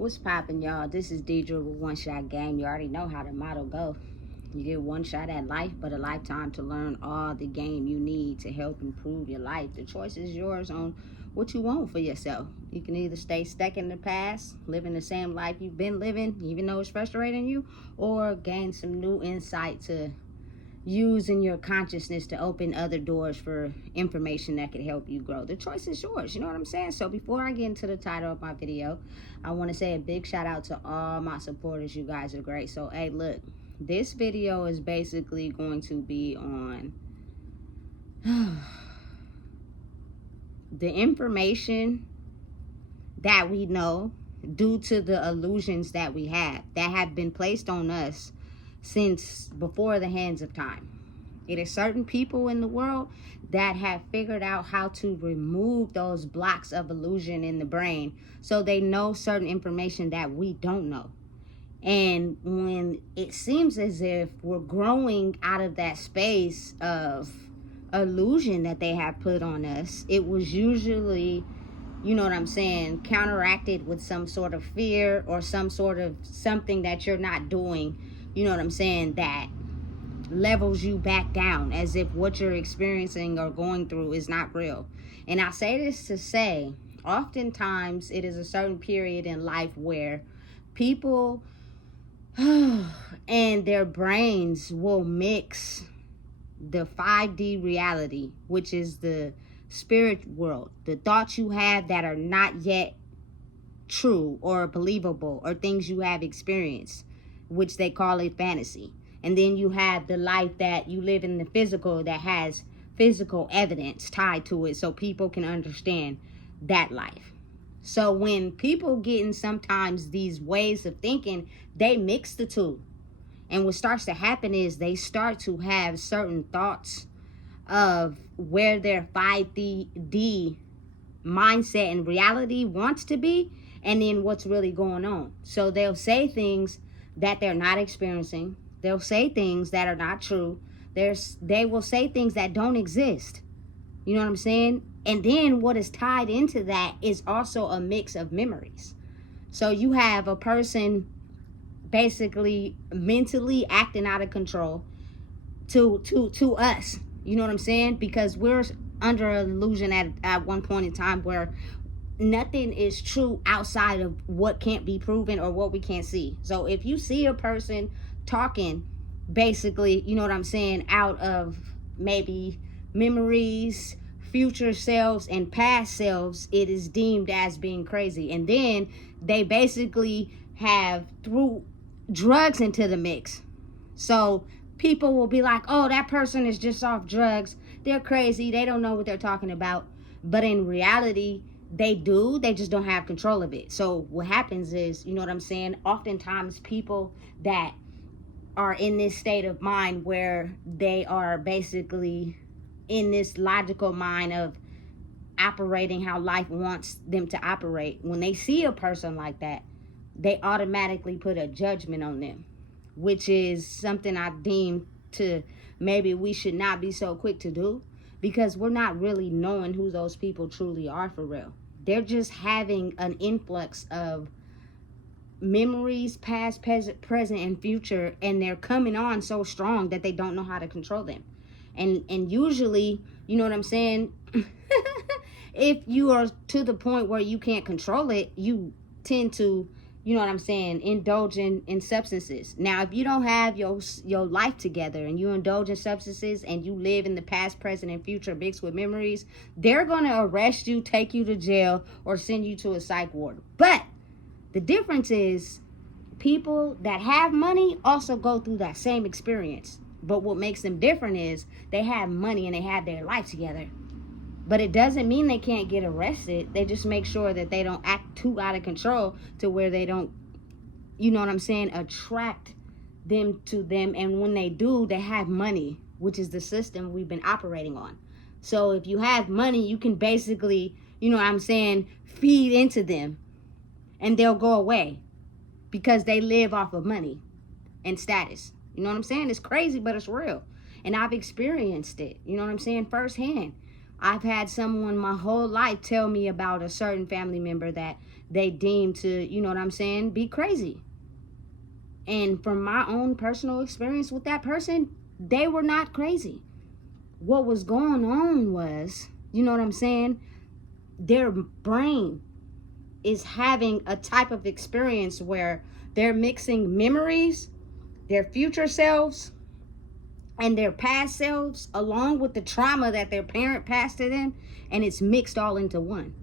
What's poppin', y'all? This is Deidre with One Shot Game. You already know how the motto go. You get one shot at life, but a lifetime to learn all the game you need to help improve your life. The choice is yours on what you want for yourself. You can either stay stuck in the past, living the same life you've been living, even though it's frustrating you, or gain some new insight to using your consciousness to open other doors for information that could help you grow. The choice is yours, you know what I'm saying? So before I get into the title of my video, I want to say a big shout out to all my supporters. You guys are great. So hey, look, this video is basically going to be on the information that we know due to the illusions that we have that have been placed on us since before the hands of time. It is certain people in the world that have figured out how to remove those blocks of illusion in the brain so they know certain information that we don't know. And when it seems as if we're growing out of that space of illusion that they have put on us, it was usually, you know what I'm saying, counteracted with some sort of fear or some sort of something that you're not doing, you know what I'm saying, that levels you back down as if what you're experiencing or going through is not real. And I say this to say, oftentimes it is a certain period in life where people and their brains will mix the 5D reality, which is the spirit world, the thoughts you have that are not yet true or believable, or things you have experienced, which they call it fantasy. And then you have the life that you live in, the physical, that has physical evidence tied to it so people can understand that life. So when people get in sometimes these ways of thinking, they mix the two. And what starts to happen is they start to have certain thoughts of where their 5D mindset and reality wants to be, and then what's really going on. So they'll say things that they're not experiencing. They'll say things that are not true. They will say things that don't exist. You know what I'm saying? And then what is tied into that is also a mix of memories. So you have a person basically mentally acting out of control to us. You know what I'm saying? Because we're under an illusion at one point in time where nothing is true outside of what can't be proven or what we can't see. So if you see a person talking basically, you know what I'm saying, out of maybe memories, future selves, and past selves, it is deemed as being crazy. And then they basically have threw drugs into the mix. So people will be like, oh, that person is just off drugs. They're crazy. They don't know what they're talking about. But in reality, they do. They just don't have control of it. So what happens is, you know what I'm saying, oftentimes people that are in this state of mind where they are basically in this logical mind of operating how life wants them to operate, when they see a person like that, they automatically put a judgment on them, which is something I deem to maybe we should not be so quick to do, because we're not really knowing who those people truly are for real. They're just having an influx of memories, past, present, and future, and they're coming on so strong that they don't know how to control them. And usually, you know what I'm saying, if you are to the point where you can't control it, you tend to, you know what I'm saying, indulge in substances. Now, if you don't have your life together and you indulge in substances and you live in the past, present, and future mixed with memories, they're going to arrest you, take you to jail, or send you to a psych ward. But the difference is people that have money also go through that same experience. But what makes them different is they have money and they have their life together. But it doesn't mean they can't get arrested. They just make sure that they don't act too out of control to where they don't, you know what I'm saying, attract them to them. And when they do, they have money, which is the system we've been operating on. So if you have money, you can basically, you know what I'm saying, feed into them and they'll go away because they live off of money and status. You know what I'm saying? It's crazy, but it's real. And I've experienced it, you know what I'm saying, firsthand. I've had someone my whole life tell me about a certain family member that they deem to, you know what I'm saying, be crazy. And from my own personal experience with that person, they were not crazy. What was going on was, you know what I'm saying, their brain is having a type of experience where they're mixing memories, their future selves, and their past selves, along with the trauma that their parent passed to them, and it's mixed all into one.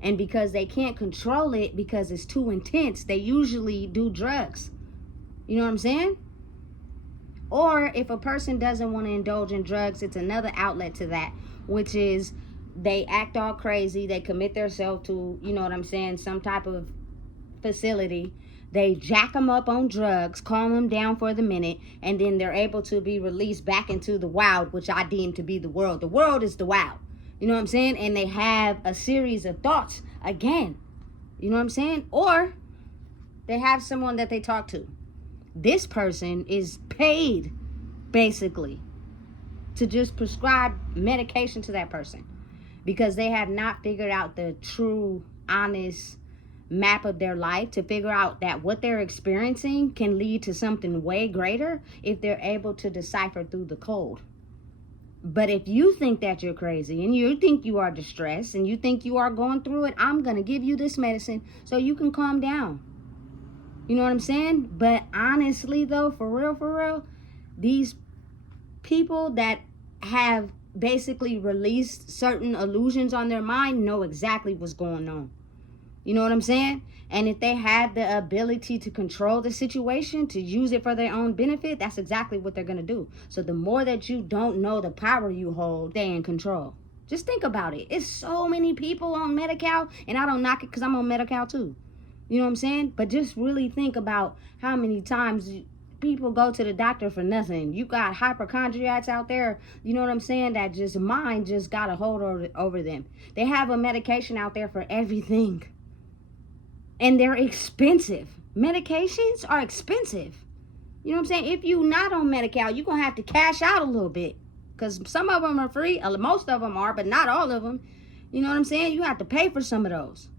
And because they can't control it because it's too intense, they usually do drugs. You know what I'm saying? Or if a person doesn't want to indulge in drugs, it's another outlet to that, which is they act all crazy, they commit themselves to, you know what I'm saying, some type of facility. They jack them up on drugs, calm them down for the minute, and then they're able to be released back into the wild, which I deem to be the world. The world is the wild. You know what I'm saying? And they have a series of thoughts again. You know what I'm saying? Or they have someone that they talk to. This person is paid, basically, to just prescribe medication to that person because they have not figured out the true, honest map of their life to figure out that what they're experiencing can lead to something way greater if they're able to decipher through the code. But if you think that you're crazy and you think you are distressed and you think you are going through it, I'm going to give you this medicine so you can calm down. You know what I'm saying? But honestly, though, for real, these people that have basically released certain illusions on their mind know exactly what's going on. You know what I'm saying? And if they have the ability to control the situation, to use it for their own benefit, that's exactly what they're going to do. So the more that you don't know the power you hold, they in control. Just think about it. It's so many people on Medi-Cal, and I don't knock it because I'm on Medi-Cal too. You know what I'm saying? But just really think about how many times people go to the doctor for nothing. You got hypochondriacs out there, you know what I'm saying, that just mind just got a hold over them. They have a medication out there for everything. And they're expensive. Medications are expensive. You know what I'm saying? If you're not on Medi-Cal, you're going to have to cash out a little bit. Because some of them are free. Most of them are, but not all of them. You know what I'm saying? You have to pay for some of those.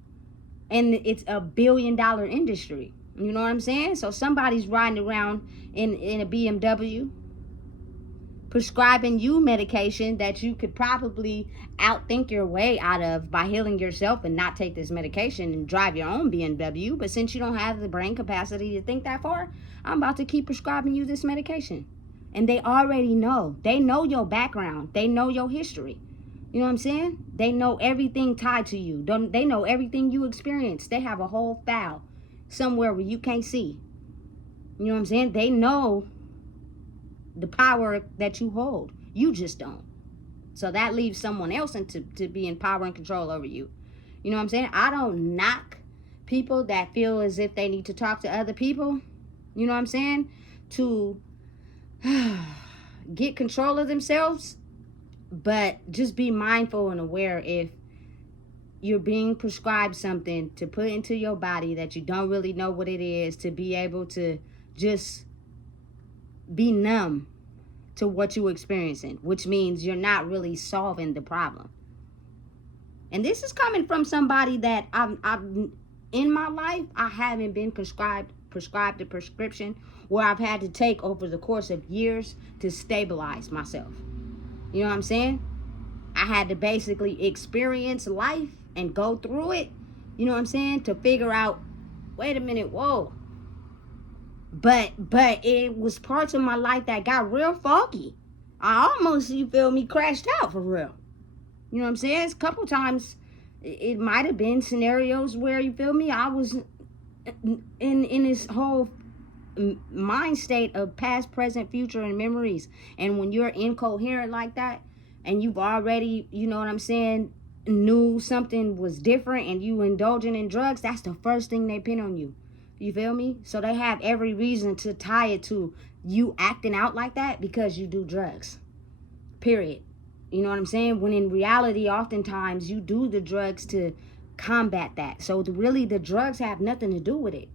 And it's a $1 billion industry. You know what I'm saying? So somebody's riding around in a BMW prescribing you medication that you could probably outthink your way out of by healing yourself and not take this medication and drive your own BMW. But since you don't have the brain capacity to think that far, I'm about to keep prescribing you this medication. And they already know. They know your background. They know your history. You know what I'm saying? They know everything tied to you. They know everything you experienced. They have a whole file somewhere where you can't see. You know what I'm saying? They know the power that you hold. You just don't. So that leaves someone else to be in power and control over you. You know what I'm saying? I don't knock people that feel as if they need to talk to other people. You know what I'm saying? To get control of themselves. But just be mindful and aware if you're being prescribed something to put into your body that you don't really know what it is, to be able to just be numb to what you're experiencing, which means you're not really solving the problem. And this is coming from somebody that I've in my life, I haven't been prescribed a prescription where I've had to take over the course of years to stabilize myself. You know what I'm saying? I had to basically experience life and go through it, you know what I'm saying, to figure out, wait a minute, whoa. But it was parts of my life that got real foggy. I almost, you feel me, crashed out for real. You know what I'm saying? It's a couple times, it might have been scenarios where, you feel me, I was in this whole mind state of past, present, future, and memories. And when you're incoherent like that, and you've already, you know what I'm saying, knew something was different, and you indulging in drugs, that's the first thing they pin on you. You feel me? So they have every reason to tie it to you acting out like that because you do drugs. Period. You know what I'm saying? When in reality, oftentimes you do the drugs to combat that. So really, the drugs have nothing to do with it.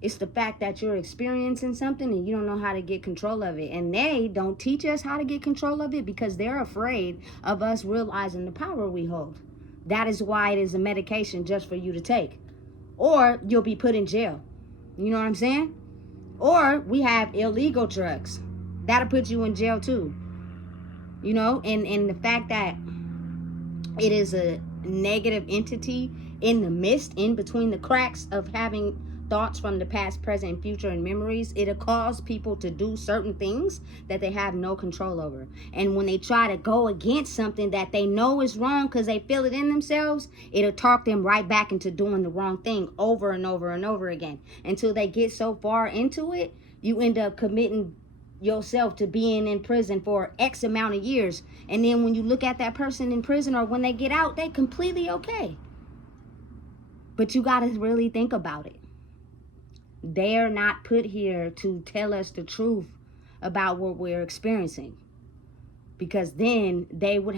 It's the fact that you're experiencing something and you don't know how to get control of it. And they don't teach us how to get control of it because they're afraid of us realizing the power we hold. That is why it is a medication just for you to take. or you'll be put in jail. You know what I'm saying? Or we have illegal drugs. That'll put you in jail too. You know, and the fact that it is a negative entity in the midst, in between the cracks of having thoughts from the past, present, and future, and memories, it'll cause people to do certain things that they have no control over. And when they try to go against something that they know is wrong because they feel it in themselves, it'll talk them right back into doing the wrong thing over and over and over again until they get so far into it, you end up committing yourself to being in prison for X amount of years. And then when you look at that person in prison or when they get out, they completely okay. But you got to really think about it. They're not put here to tell us the truth about what we're experiencing, because then they would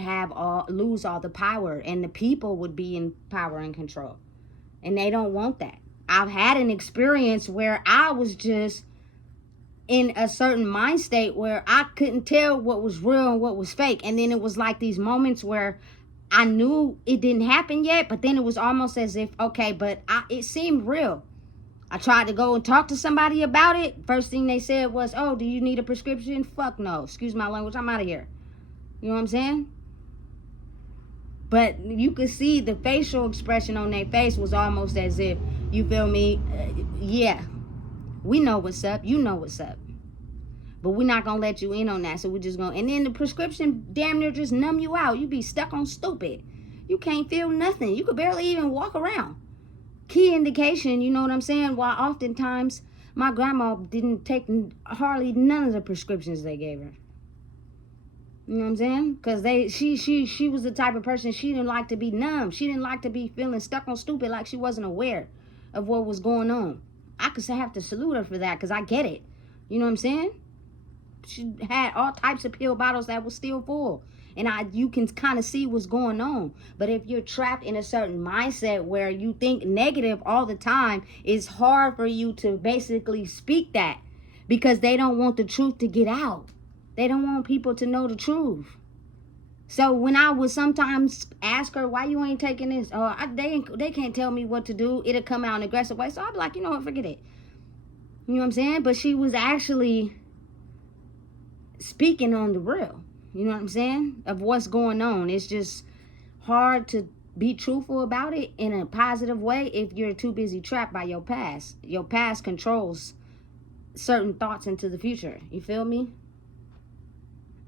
lose all the power, and the people would be in power and control, and they don't want that. I've had an experience where I was just in a certain mind state where I couldn't tell what was real and what was fake. And then it was like these moments where I knew it didn't happen yet, but then it was almost as if, okay, but it seemed real. I tried to go and talk to somebody about it. First thing they said was, oh, do you need a prescription? Fuck no. Excuse my language. I'm out of here. You know what I'm saying? But you could see the facial expression on their face was almost as if, you feel me? Yeah. We know what's up. You know what's up. But we're not going to let you in on that. So we're just going to. And then the prescription damn near just numb you out. You be stuck on stupid. You can't feel nothing. You could barely even walk around. Key indication, you know what I'm saying? Why oftentimes my grandma didn't take hardly none of the prescriptions they gave her. You know what I'm saying? Because she was the type of person, she didn't like to be numb. She didn't like to be feeling stuck on stupid like she wasn't aware of what was going on. I could have to salute her for that because I get it. You know what I'm saying? She had all types of pill bottles that were still full. And you can kind of see what's going on. But if you're trapped in a certain mindset where you think negative all the time, it's hard for you to basically speak that because they don't want the truth to get out. They don't want people to know the truth. So when I would sometimes ask her, why you ain't taking this? Or they can't tell me what to do. It'll come out in an aggressive way. So I'd be like, you know what, forget it. You know what I'm saying? But she was actually speaking on the real. You know what I'm saying? Of what's going on. It's just hard to be truthful about it in a positive way if you're too busy trapped by your past. Your past controls certain thoughts into the future. You feel me?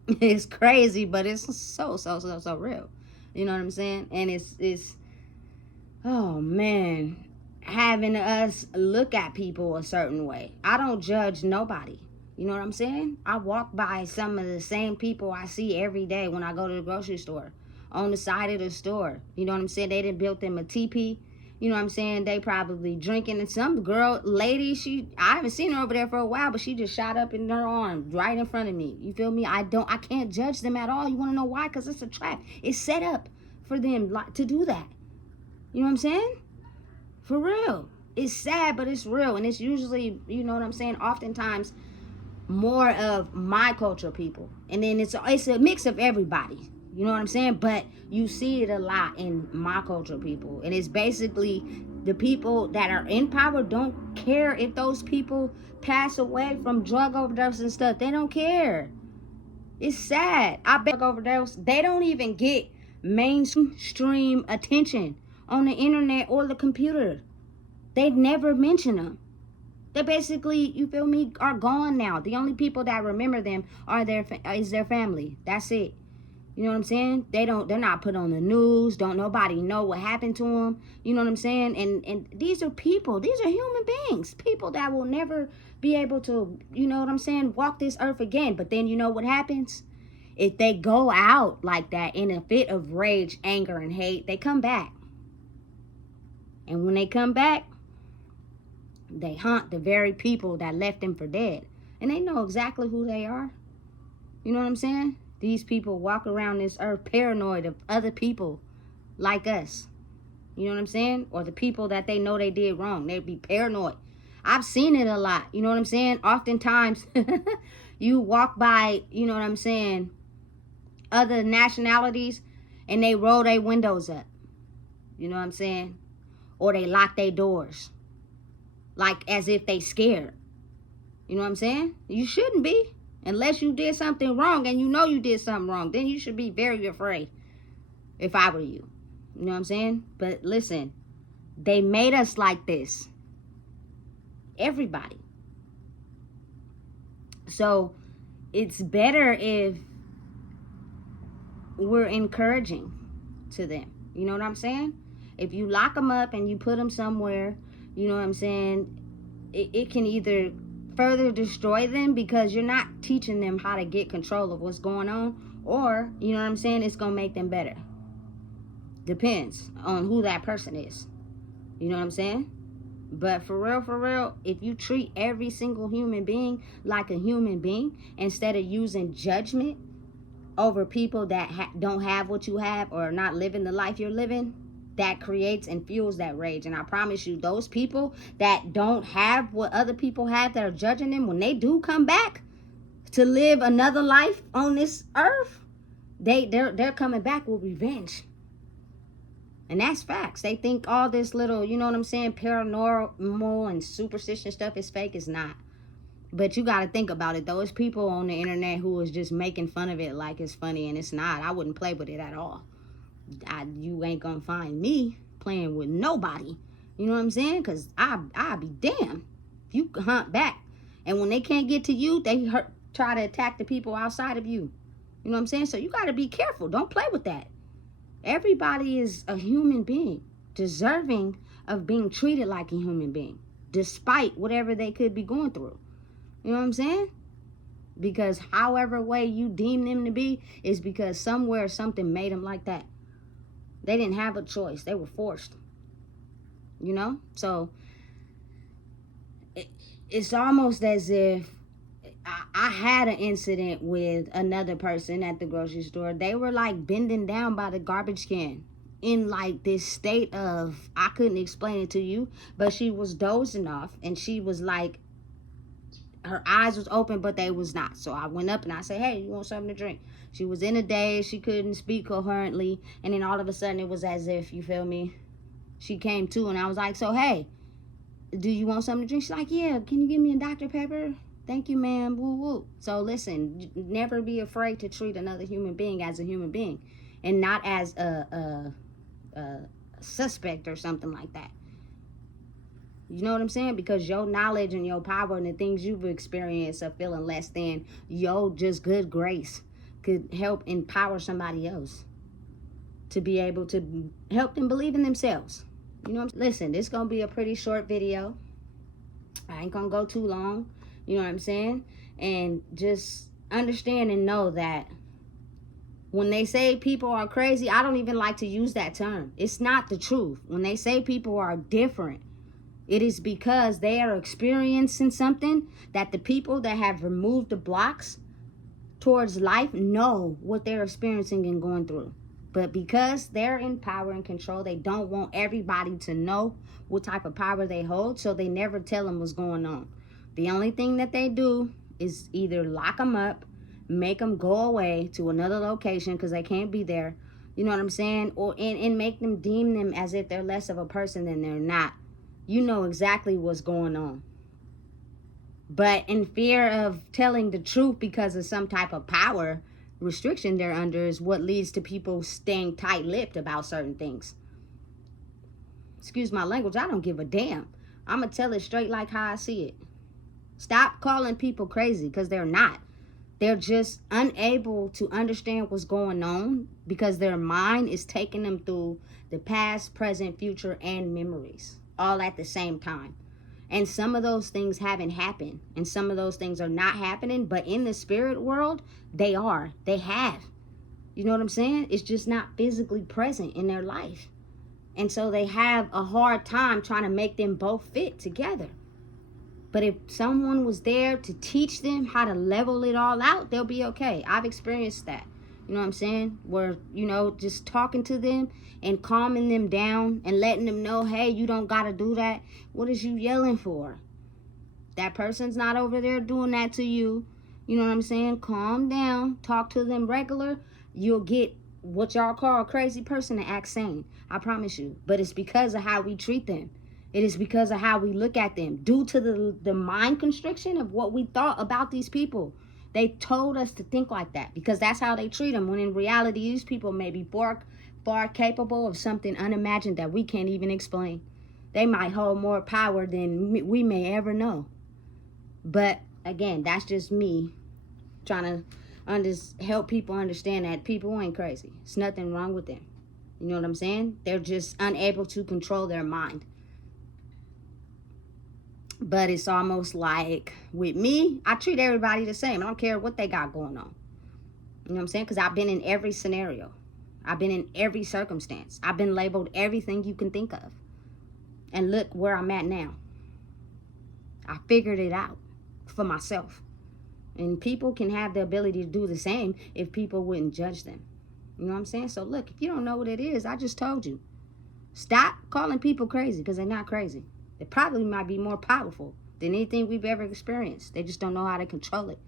It's crazy, but it's so real. You know what I'm saying? And it's oh man, having us look at people a certain way. I don't judge nobody. You know what I'm saying? I walk by some of the same people I see every day when I go to the grocery store, on the side of the store. You know what I'm saying? They done built them a teepee. You know what I'm saying? They probably drinking. And some lady, I haven't seen her over there for a while, but she just shot up in her arm right in front of me. You feel me? I can't judge them at all. You want to know why? Because it's a trap. It's set up for them to do that. You know what I'm saying? For real. It's sad, but it's real. And it's usually, you know what I'm saying, oftentimes more of my culture people, and then it's a mix of everybody, you know what I'm saying? But you see it a lot in my culture people, and it's basically the people that are in power don't care if those people pass away from drug overdose and stuff. They don't care. It's sad. I bet drug overdose, they don't even get mainstream attention on the internet or the computer. They never mention them. They basically, you feel me, are gone now. The only people that remember them is their family. That's it. You know what I'm saying? They're not put on the news. Don't nobody know what happened to them. You know what I'm saying? And these are people. These are human beings. People that will never be able to, you know what I'm saying, walk this earth again. But then you know what happens? If they go out like that in a fit of rage, anger, and hate, they come back. And when they come back, they haunt the very people that left them for dead. And they know exactly who they are. You know what I'm saying? These people walk around this earth paranoid of other people like us. You know what I'm saying? Or the people that they know they did wrong. They'd be paranoid. I've seen it a lot. You know what I'm saying? Oftentimes, you walk by, you know what I'm saying, other nationalities, and they roll their windows up. You know what I'm saying? or they lock their doors, like as if they scared. You know what I'm saying? You shouldn't be, unless you did something wrong and you know you did something wrong. Then you should be very afraid, if I were you. You know what I'm saying? But listen, they made us like this. Everybody. So it's better if we're encouraging to them. You know what I'm saying? If you lock them up and you put them somewhere, you know what I'm saying, it can either further destroy them because you're not teaching them how to get control of what's going on, or, you know what I'm saying, it's going to make them better. Depends on who that person is. You know what I'm saying? But for real, if you treat every single human being like a human being, instead of using judgment over people that don't have what you have or are not living the life you're living, that creates and fuels that rage. And I promise you, those people that don't have what other people have, that are judging them, when they do come back to live another life on this earth, they're coming back with revenge. And that's facts. They think all this little, you know what I'm saying, paranormal and superstition stuff is fake. It's not. But you got to think about it. Those people on the internet who is just making fun of it like it's funny, and it's not. I wouldn't play with it at all. You ain't going to find me playing with nobody. You know what I'm saying? Because I'll be damned if you hunt back. And when they can't get to you, they try to attack the people outside of you. You know what I'm saying? So you got to be careful. Don't play with that. Everybody is a human being, deserving of being treated like a human being, despite whatever they could be going through. You know what I'm saying? Because however way you deem them to be is because somewhere something made them like that. They didn't have a choice. They were forced. You know? So it's almost as if I had an incident with another person at the grocery store. They were like bending down by the garbage can in like this state of, I couldn't explain it to you, but she was dozing off and she was like, her eyes was open, but they was not. So I went up and I said, hey, you want something to drink? She was in a daze. She couldn't speak coherently. And then all of a sudden it was as if, you feel me, she came to, and I was like, so, hey, do you want something to drink? She's like, yeah, can you give me a Dr. Pepper? Thank you, ma'am. Woo woo. So listen, never be afraid to treat another human being as a human being and not as a suspect or something like that. You know what I'm saying? Because your knowledge and your power and the things you've experienced of feeling less than, your just good grace could help empower somebody else to be able to help them believe in themselves. You know what I'm saying? Listen, this is going to be a pretty short video. I ain't going to go too long. You know what I'm saying? And just understand and know that when they say people are crazy, I don't even like to use that term. It's not the truth. When they say people are different, it is because they are experiencing something that the people that have removed the blocks towards life know what they're experiencing and going through. But because they're in power and control, they don't want everybody to know what type of power they hold, so they never tell them what's going on. The only thing that they do is either lock them up, make them go away to another location because they can't be there, you know what I'm saying? Or and make them deem them as if they're less of a person than they're not. You know exactly what's going on. But in fear of telling the truth because of some type of power restriction they're under is what leads to people staying tight-lipped about certain things. Excuse my language, I don't give a damn. I'm going to tell it straight like how I see it. Stop calling people crazy because they're not. They're just unable to understand what's going on because their mind is taking them through the past, present, future, and memories all at the same time. And some of those things haven't happened. And some of those things are not happening. But in the spirit world, they are. They have. You know what I'm saying? It's just not physically present in their life. And so they have a hard time trying to make them both fit together. But if someone was there to teach them how to level it all out, they'll be okay. I've experienced that. You know what I'm saying? Where, you know, just talking to them and calming them down and letting them know, hey, you don't got to do that. What is you yelling for? That person's not over there doing that to you. You know what I'm saying? Calm down. Talk to them regular. You'll get what y'all call a crazy person to act sane. I promise you. But it's because of how we treat them. It is because of how we look at them. Due to the mind constriction of what we thought about these people. They told us to think like that because that's how they treat them. When in reality, these people may be far capable of something unimagined that we can't even explain. They might hold more power than we may ever know. But again, that's just me trying to help people understand that people ain't crazy. There's nothing wrong with them. You know what I'm saying? They're just unable to control their mind. But it's almost like with me, I treat everybody the same. I don't care what they got going on. You know what I'm saying? Because I've been in every scenario. I've been in every circumstance. I've been labeled everything you can think of. And look where I'm at now. I figured it out for myself. And people can have the ability to do the same if people wouldn't judge them. You know what I'm saying? So look, if you don't know what it is, I just told you. Stop calling people crazy because they're not crazy. They probably might be more powerful than anything we've ever experienced. They just don't know how to control it.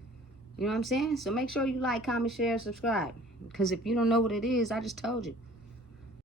You know what I'm saying? So make sure you like, comment, share, subscribe. Because if you don't know what it is, I just told you.